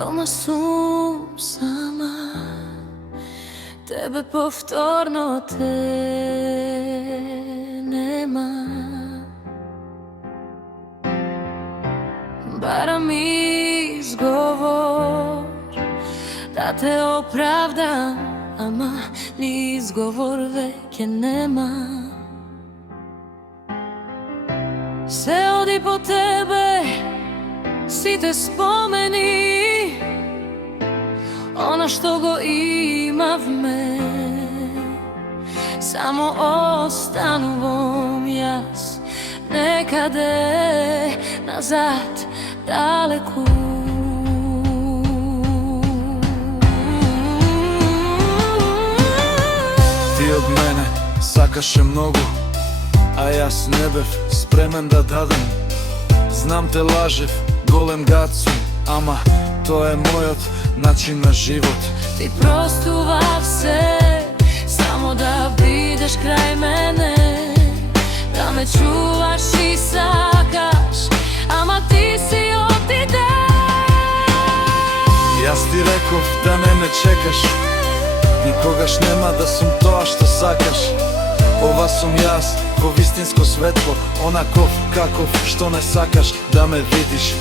Дома сум сама, тебе повторно те нема. Барам изговор да те оправдам, ама ни изговор веќе нема. Се оди по тебе сите спомени, она што го имавме, само останувам јас некаде назад, далеку. Ти од мене сакаше многу, а јас не бев спремен да дадем. Знам те лажев, голем гад сум, ама тоа е мојот начин на живот. Ти простував се, само да бидеш крај мене, да ме чуваш и сакаш, ама ти си отиде. Јас ти реков да не чекаш, никогаш нема да сум тоа што сакаш. Ова сум јас, во вистинско светло, онаков каков што не сакаш да ме видиш.